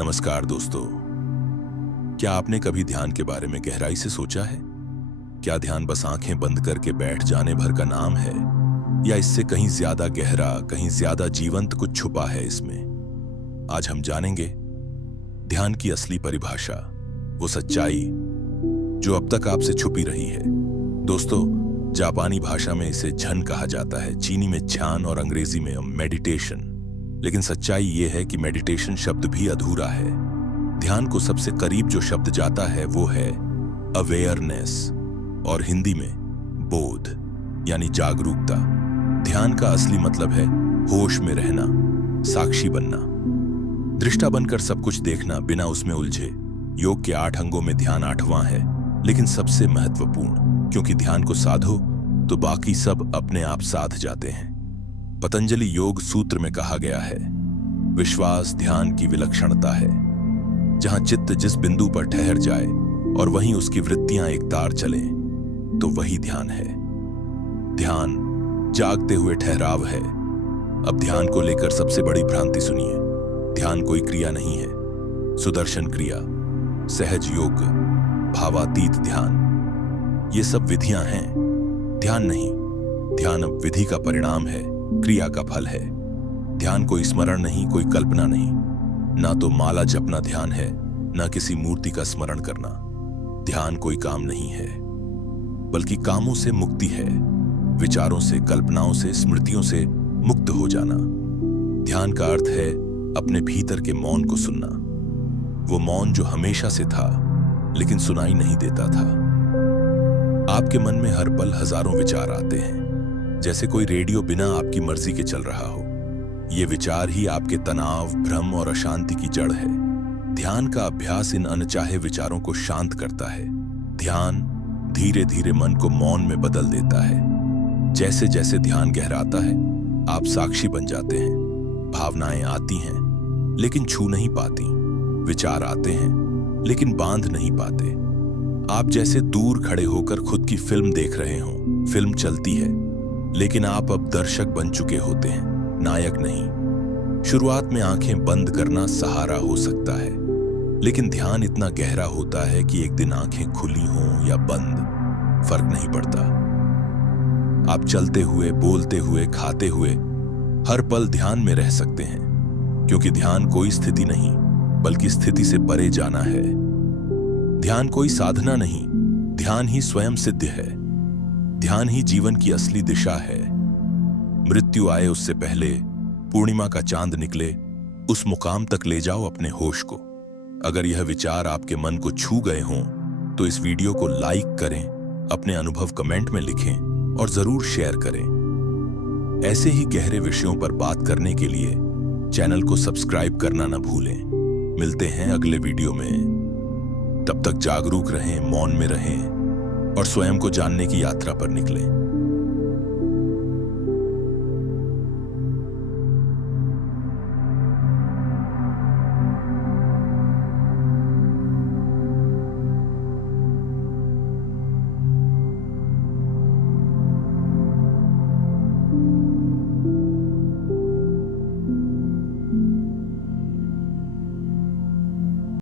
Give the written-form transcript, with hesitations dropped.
नमस्कार दोस्तों। क्या आपने कभी ध्यान के बारे में गहराई से सोचा है? क्या ध्यान बस आंखें बंद करके बैठ जाने भर का नाम है, या इससे कहीं ज्यादा गहरा, कहीं ज्यादा जीवंत कुछ छुपा है इसमें? आज हम जानेंगे ध्यान की असली परिभाषा, वो सच्चाई जो अब तक आपसे छुपी रही है। दोस्तों, जापानी भाषा में इसे झन कहा जाता है, चीनी में ध्यान और अंग्रेजी में मेडिटेशन। लेकिन सच्चाई ये है कि मेडिटेशन शब्द भी अधूरा है। ध्यान को सबसे करीब जो शब्द जाता है वो है अवेयरनेस, और हिंदी में बोध यानी जागरूकता। ध्यान का असली मतलब है होश में रहना, साक्षी बनना, दृष्टा बनकर सब कुछ देखना बिना उसमें उलझे। योग के 8 अंगों में ध्यान 8वां है, लेकिन सबसे महत्वपूर्ण, क्योंकि ध्यान को साधो तो बाकी सब अपने आप साध जाते हैं। पतंजलि योग सूत्र में कहा गया है, विश्वास ध्यान की विलक्षणता है। जहां चित्त जिस बिंदु पर ठहर जाए और वहीं उसकी वृत्तियां एक तार चलें, तो वही ध्यान है। ध्यान जागते हुए ठहराव है। अब ध्यान को लेकर सबसे बड़ी भ्रांति सुनिए। ध्यान कोई क्रिया नहीं है। सुदर्शन क्रिया, सहज योग, भावातीत ध्यान, ये सब विधियां हैं, ध्यान नहीं। ध्यान अब विधि का परिणाम है, क्रिया का फल है। ध्यान कोई स्मरण नहीं, कोई कल्पना नहीं। ना तो माला जपना ध्यान है, ना किसी मूर्ति का स्मरण करना। ध्यान कोई काम नहीं है, बल्कि कामों से मुक्ति है, विचारों से, कल्पनाओं से, स्मृतियों से मुक्त हो जाना। ध्यान का अर्थ है अपने भीतर के मौन को सुनना, वो मौन जो हमेशा से था लेकिन सुनाई नहीं देता था। आपके मन में हर पल हजारों विचार आते हैं, जैसे कोई रेडियो बिना आपकी मर्जी के चल रहा हो। ये विचार ही आपके तनाव, भ्रम और अशांति की जड़ है। ध्यान का अभ्यास इन अनचाहे विचारों को शांत करता है। ध्यान धीरे धीरे मन को मौन में बदल देता है। जैसे जैसे ध्यान गहराता है, आप साक्षी बन जाते हैं। भावनाएं आती हैं लेकिन छू नहीं पाती, विचार आते हैं लेकिन बांध नहीं पाते। आप जैसे दूर खड़े होकर खुद की फिल्म देख रहे हो। फिल्म चलती है लेकिन आप अब दर्शक बन चुके होते हैं, नायक नहीं। शुरुआत में आंखें बंद करना सहारा हो सकता है, लेकिन ध्यान इतना गहरा होता है कि एक दिन आंखें खुली हों या बंद, फर्क नहीं पड़ता। आप चलते हुए, बोलते हुए, खाते हुए हर पल ध्यान में रह सकते हैं, क्योंकि ध्यान कोई स्थिति नहीं, बल्कि स्थिति से परे जाना है। ध्यान कोई साधना नहीं, ध्यान ही स्वयं सिद्ध है। ध्यान ही जीवन की असली दिशा है। मृत्यु आए उससे पहले, पूर्णिमा का चांद निकले, उस मुकाम तक ले जाओ अपने होश को। अगर यह विचार आपके मन को छू गए हों, तो इस वीडियो को लाइक करें, अपने अनुभव कमेंट में लिखें और जरूर शेयर करें। ऐसे ही गहरे विषयों पर बात करने के लिए चैनल को सब्सक्राइब करना न भूलें। मिलते हैं अगले वीडियो में। तब तक जागरूक रहें, मौन में रहें और स्वयं को जानने की यात्रा पर निकलें।